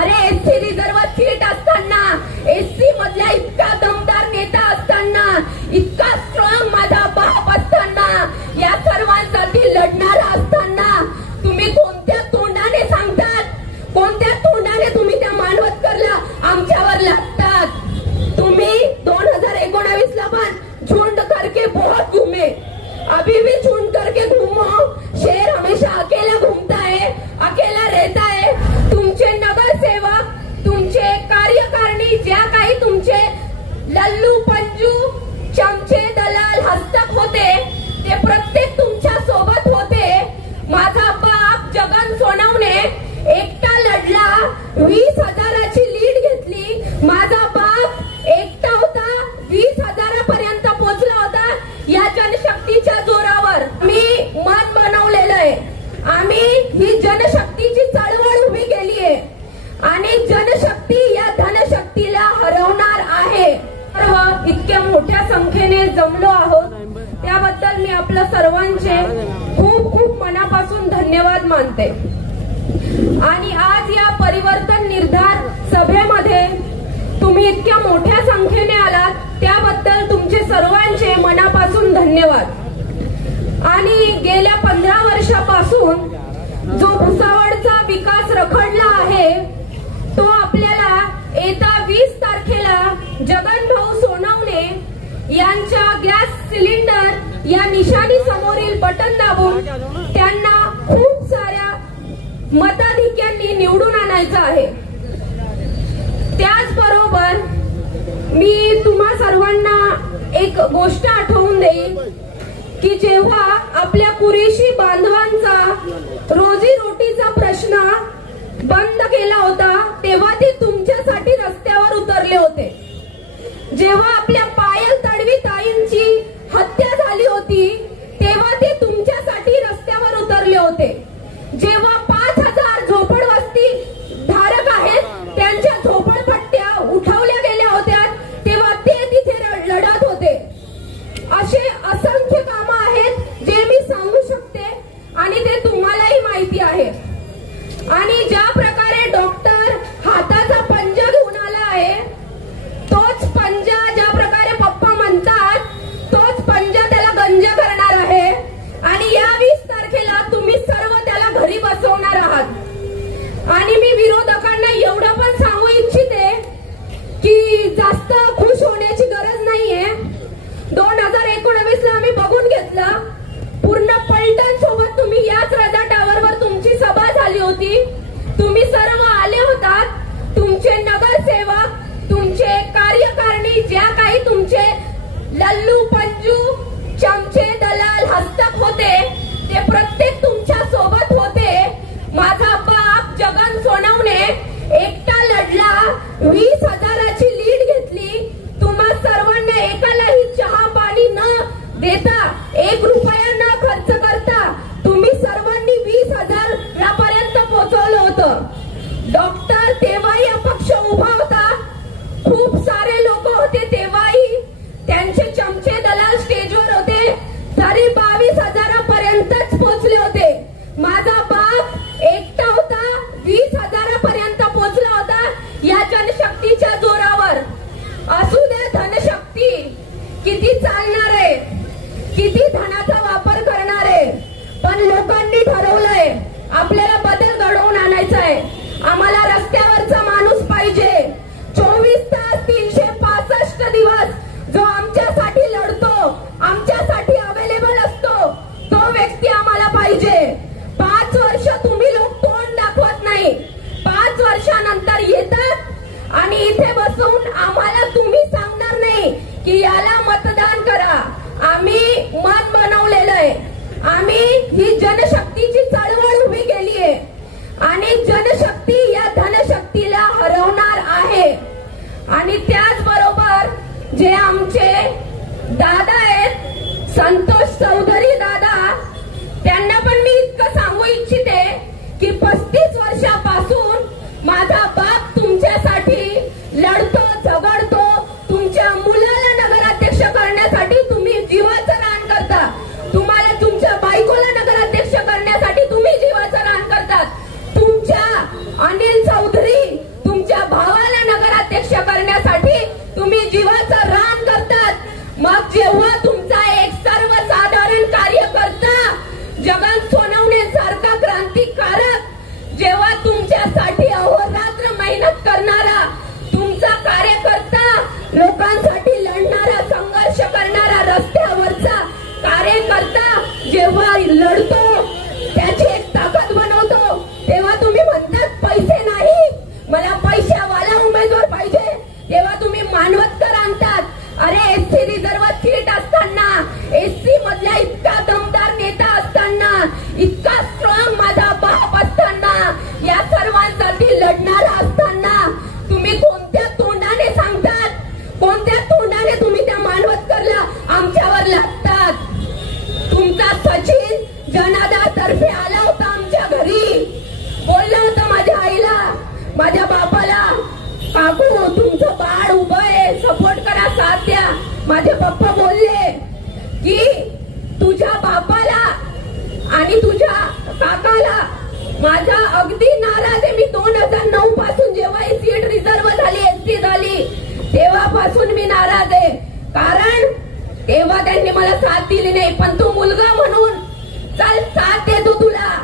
अरे SC reserve seat असताना, SC मधल्या इतका दमदार नेता असताना, इतका स्ट्रॉंग माझा बाप असताना, या सर्वांसाठी लढणारा असताना तुम्ही कोणत्या तोंडाने सांगतात, कोणत्या तोंडाने तुम्ही त्या मानवतकरला आमच्यावर लागतात? तुम्ही 2019 ला पण झुंड करके बहुत घूमे, अभी भी झुंड करके घूमो। शेर हमेशा अकेला घूमता है, अकेला रहता है। तुमचे नगरसेवक, तुमचे कार्यकारिणी, ज्या काही तुमचे लल्लू पंजू चमचे दलाल हस्तक होते, ते प्रत्येक तुमच्या सोबत होते। माझा बाप जगन सोनवणे एकटा लढला, 20,000ची लीड घेतली। माझा बाप एकटा होता, 20,000 पर्यंत पोहोचला होता या जनशक्तीच्या जोरावर। मी मन बनवलेलं आहे, आम्ही ही जनशक्तीची चळवळ उभी केली आहे आणि जनशक्ती या धनशक्तीला हरवणार आहे। सर्व इतक्या मोठ्या संख्येने जमलो आहोत त्याबद्दल मी आपल्या सर्वांचे खूप खूप मनापासून धन्यवाद मानते। आणि आज या परिवर्तन निर्धार सभेमध्ये तुम्ही इतक्या मोठ्या संख्येने आलात त्याबद्दल तुमचे सर्वांचे मनापासून धन्यवाद। आणि गेल्या 15 वर्षापासून जो भुसावळचा विकास रखडला आहे तो आपल्याला येत्या 20 तारखेला जगनभाऊ सोनवणे यांच्या गॅस सिलेंडर या निशाणी समोरील बटन दाबून त्यांना खूप साऱ्या मताधिक्यांनी निवडून आणायचं आहे। त्याचबरोबर मी तुम्हा सर्वांना एक गोष्ट आठवून देईन की जेव्हा आपल्या कुरेशी बांधवांचा रोजी रोटीचा प्रश्न बंद केला होता तेव्हा ते तुमच्यासाठी रस्त्यावर उतरले होते। जेव्हा आपल्या पायल तडवी ताईंची हत्या झाली होती तेव्हा ते तुमच्यासाठी रस्त्यावर उतरले होते। जेव्हा 5,000 झोपडवस्ती धारक आहेत त्यांच्या झोपडपट्ट्या उठवल्या गेल्या होत्या तेव्हा ते तिथे लढत होते। असे असंख्य कामं आहेत जे मी सांगू शकते आणि ते तुम्हालाही माहिती आहे। आणि ज्या प्रकारे डॉक्टर हाताचा पंजा घेऊन आला आहे तोच पंजा ज्या प्रकारे पप्पा म्हणतात तोच पंजा त्याला गंज करणार आहे आणि या 20 तारखेला तुम्ही सर्व त्याला घरी बसवणार आहात। आणि मी विरोधकांना एवढं पण सांगू इच्छिते की जास्त खुश होण्याची गरज नाहीये। 2019 ला आम्ही बघून घेतलं, पूर्ण पलटण सोबत तुम्ही याच राजा टावरवर तुमची सभा झाली होती, तुम्ही सर्व आले होतात। तुमचे नगरसेवक, तुमचे कार्यकारिणी, ज्या काही तुमचे लल्लू पंजू चमचे दलाल हस्तक होते ते प्रत्येक तुमच्या सोबत होते। माझा बाप जगन सोनवणे एकटा लढला, 20,000ची लीड घेतली। तुम्हा सर्वांना एकालाही चहा पाणी न देता, 1 रुपया न खर्च करता तुम्ही सर्वांनी 20,000 पर्यंत पोहोचवलं होतं। डॉक्टर तेव्हाही अपक्ष उभा होता, खूप सारे लोक होते तेव्हाही, त्यांचे चमचे दलाल स्टेजवर होते तरी 22,000 पर्यंतच पोहोचले होते। माझा बाप एकटा होता, 20,000 पर्यंत पोहोचला होता या जनशक्तीच्या जोरावर। असू दे धनशक्ती किती चालणार आहे, किती धनाचा वापर करणार आहे, पण लोकांनी ठरवलंय आपल्याला बदल घडवून आणायचा आहे। आम्हाला रस्त्यावरचा माणूस पाहिजे, 24 तास 365 दिवस जो आमच्यासाठी लढतो, आमच्यासाठी अवेलेबल असतो, तो व्यक्ती आम्हाला पाहिजे। 5 वर्ष तुम्ही लोक तोंड दाखवत नाही, 5 वर्षानंतर येतात आणि इथे बसून आम्हाला तुम्ही सांगणार नाही की याला मतदान करा। आम्ही मन बनवलेलं आहे, आम्ही ही जनशक्तीची चळवळ उभी केली आहे आणि जनशक्ती या धनशक्तीला हरवणार आहे। आणि त्याचबरोबर जे आमचे दादा आहेत संतोष चौधरी दादा, त्यांना पण मी इतकं सांगू इच्छिते की 35 वर्षापासून माझा बाप तुमच्यासाठी लढतो, झगडतो। तुमच्या मुलाला नगराध्यक्ष करण्यासाठी तुम्ही जीवाचं रान करता, तुम्हाला तुमच्या बायकोला नगराध्यक्ष करण्यासाठी तुम्ही जीवाचं रान करतात। तुमच्या अनिल चौधरी लढतो, त्याची एक ताकद बनवतो, तेव्हा तुम्ही म्हणतात पैसे नाही, मला पैशावाला उमेदवार पाहिजे, तेव्हा तुम्ही मानवतकर आणतात. अरे एससी रिझर्व सीट असताना, एससी मधला इतका दमदार नेता असताना, इतका स्ट्रॉंग माझा बाप असताना, या सर्वांसाठी लढणारा असताना तुम्ही कोणत्या तोंडाने सांगतात, कोणत्या तोंडाने तुम्ही त्या मानवतकरला आमच्यावर लागतात? तुमचा सचिन जनाधार तर्फे आला होता आमच्या घरी, बोलला होता माझ्या आईला, माझ्या बापाला, काकू तुमचं बाळ उभं आहे, सपोर्ट करा, साथ द्या. माझे पप्पा बोलले की तुझ्या बापाला आणि तुझ्या काकाला माझा अगदी नाराज आहे. मी 2009 पासून जेव्हा ही सीट रिझर्व झाली, एसटी झाली, तेव्हापासून मी नाराज आहे, कारण तेव्हा त्यांनी मला साथ दिली नाही. पण तू मुलगा म्हणून चल, साथ देतो तुला,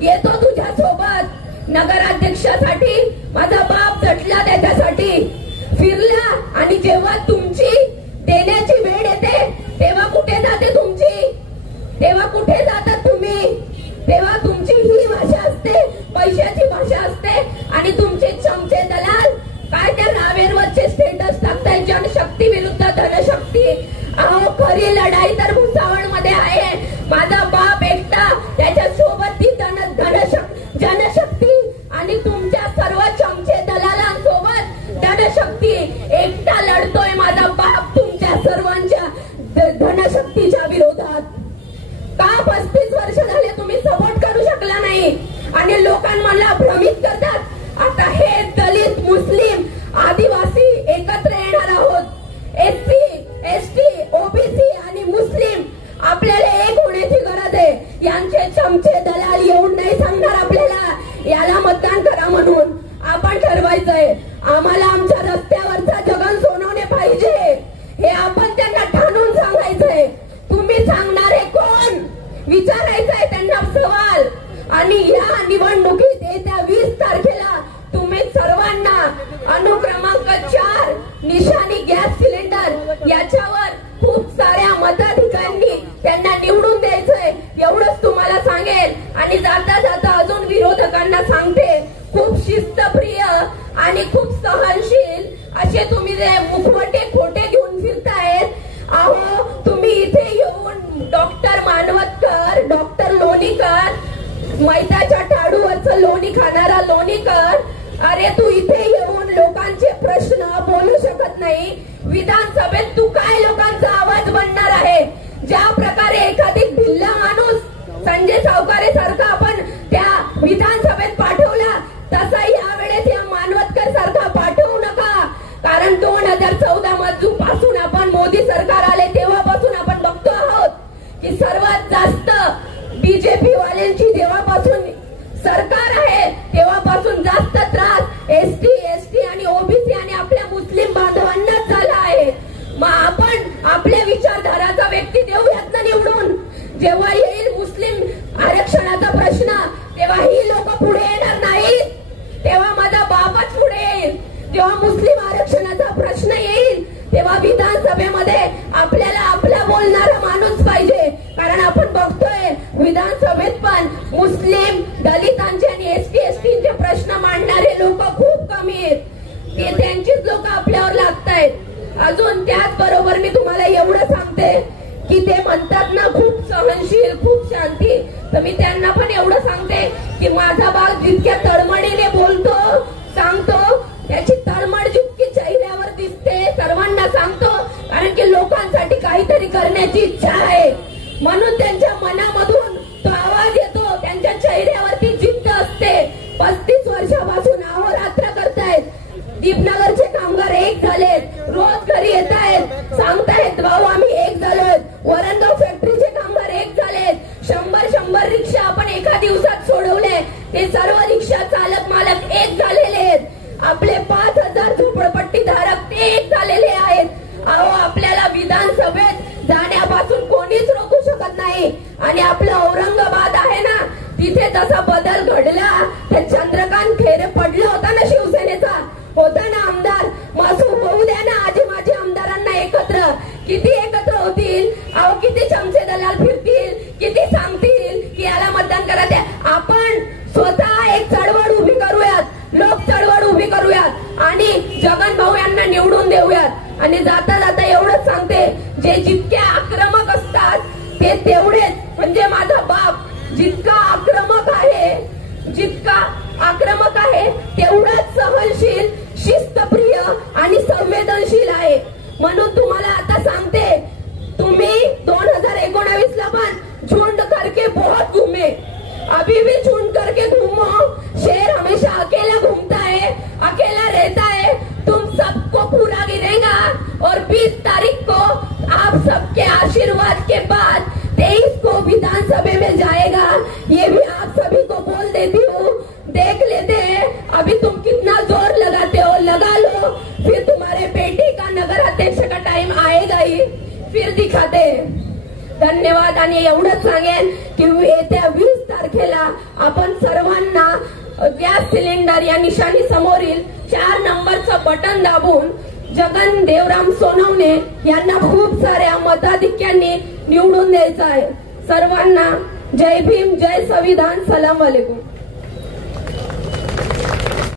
येतो तुझ्या सोबत. नगराध्यक्षासाठी माझा बाप झटला, त्याच्यासाठी फिरला, आणि जेव्हा तुमची देण्याची वेळ येते तेव्हा कुठे जाते तुमची, तेव्हा कुठे जातात तुम्ही? तेव्हा तुमची ही भाषा असते, पैशाची भाषा असते, आणि तुमचे चमचे दलाल काय त्या रावेरवरचे स्टेटस टाकताय, जनशक्ती विरुद्ध धनशक्ती. अहो खरी लढाई तर भुसावळ मध्ये आहे. माझा बाप एकटा, त्याच्या सोबत ती जनशक्ती आणि तुमच्या सर्व चमचे दलालांसोबत धनशक्ती एकटा लढतोय. माझा बाप तुमच्या सर्वांच्या धनशक्तीच्या विरोधात. का 35 वर्ष झाले तुम्ही सपोर्ट करू शकला नाही, आणि लोकांना भ्रमित करतात. आता हे दलित, मुस्लिम, आदिवासी एकत्र येणार आहोत, एससी, एसटी, ओबीसी आणि मुस्लिम आपल्याला एक होण्याची गरज आहे. यांचे चमचे दलाल येऊन नाही सांगणार आपल्याला याला मतदान करा म्हणून. आपण ठरवायचंय, आम्हाला आमच्या रस्त्यावरचा जगन सोनवणे पाहिजे, हे आपण त्यांना ठाणून सांगायचंय. तुम्ही सांगणारे कोण, विचारायचंय त्यांना सवाल. आणि या निवडणुकीत येत्या 20 तारखेला तुम्ही सर्वांना अनुक्रमांक 4 निशाणी गॅस सिलेंडर याच्यावर खूप साऱ्या मताधिकाऱ्यांनी त्यांना निवडून द्यायचंय, एवढंच तुम्हाला सांगेल. आणि जाता जाता अजून विरोधकांना सांगते, खूप शिस्तप्रिय आणि खूप सहनशील असे तुम्ही जे मुखवटे खोटे घेऊन फिरतायत. अहो तुम्ही इथे येऊन डॉक्टर मानवतकर, डॉक्टर लोणीकर, मैताच्या टाळूवरचं लोणी खाणारा लोणीकर, अरे तू इथे येऊन लोकांचे प्रश्न बोलू शकत नाही. विधानसभेत तू काय लोकांचा आवाज बनणार आहे? ज्या प्रकारे एखादी भिल्ला माणूस संजय सावकारे सारखा आपण त्या विधानसभेत पाठवला, तसा यावेळेस या मानवतकर सारखा पाठवू नका. कारण 2014 पासून आपण मोदी सरकार आले तेव्हापासून आपण बघतो आहोत की सर्वात जास्त बीजेपी वाल्यांची जेव्हापासून सरकार आहे तेव्हापासून जास्त त्रास एसटी आणि ओबीसी आणि आपल्या मुस्लिम बांधवांनाच झाला आहे. मग आपण आपल्या विचारधाराचा व्यक्ती देऊयात ना निवडून. जेव्हा येईल मुस्लिम आरक्षणाचा प्रश्न, तेव्हा ही लोक पुढे येणार नाहीत, तेव्हा माझा बापच पुढे येईल. जेव्हा मुस्लिम आरक्षणाचा प्रश्न येईल तेव्हा विधानसभेमध्ये आपल्याला आपला बोलणारा माणूस पाहिजे. कारण आपण बघतोय विधानसभेत पण मुस्लिम, दलितांचे आणि एसटीचे प्रश्न मांडणारे लोक खूप कमी आहेत, ते त्यांचीच लोक आपल्यावर लागतायत. अजून त्याचबरोबर मी तुम्हाला एवढं सांगते की ते म्हणतात ना खूप सहनशील, खूप शांती, तर मी त्यांना पण एवढं सांगते की माझा बाप जितक्या तळमळीने बोलतो, सांगतो, त्याची तळमळ जितकी चेहऱ्यावर दिसते सर्वांना सांगतो, कारण की लोकांसाठी काहीतरी करण्याची इच्छा आहे. म्हणून त्यांच्या मनामधून तो आवाज येतो, त्यांच्या चेहऱ्यावरती जिद्द असते. 35 वर्षापासून अहोरात्र करतायत. दीपनगरचे कामगार एक झालेत, रोज घरी येत आहेत, सांगतायत भाऊ आम्ही एक झालोय. वरणगाव फॅक्टरीचे कामगार एक झालेत. 100 रिक्षा आपण एका दिवसात सोडवले, ते सर्व रिक्षा चालक मालक एक झालेले आहेत. आपले 5000 झोपडपट्टी धारक ते एक झालेले आहेत. अहो आपल्याला विधानसभेत जाण्यापासून कोणीच रोखू शकत नाही. आणि आपलं औरंगाबाद आहे ना, तिथे तसा बदल घडला. त्या चंद्रकांत खैरे पडला होता ना, शिवसेनेचा होता ना आमदार, मासू होऊ द्या ना आजी माझी आमदारांना एकत्र. किती एकत्र होतील? अहो किती चमचे दलाल फिरतील, किती सांगतील, आणि जगन भाऊ यांना निवडून देऊयात। आणि जाता जाता एवढंच सांगते, जे जितके आक्रमक असतात ते तेवढेच, म्हणजे माझा बाप जितका आक्रमक आहे तेवढाच सहनशील, शिस्तप्रिय आणि संवेदनशील आहे। म्हणून तुम्हाला आता सांगते, तुम्ही 2019 ला पण झुंड करके बहुत घूमे, अभी भी झुंड करके घूमो। शेर हमेशा अकेला घूमता है, अकेला रहता है। तुम सबको पूरा गिरेगा और 20 तारीख को आप सबके आशीर्वाद के बाद 23 को विधानसभा में जाएगा। ये भी आप सभी को बोल देती हूँ, देख लेते हैं अभी तुम कितना जोर लगाते हो, लगा लो, फिर तुम्हारे बेटी का नगर अध्यक्ष का टाइम आएगा ही, फिर दिखाते हैं। धन्यवाद। आणि एवढंच सांगेन की येत्या 20 तारखेला आपण सर्वांना गॅस सिलेंडर या निशाणी समोरील 4 नंबरचं बटन दाबून जगन देवराम सोनवणे यांना खूप साऱ्या मताधिक्यांनी निवडून द्यायचं आहे। सर्वांना जय भीम, जय संविधान, सलाम वालेकुम।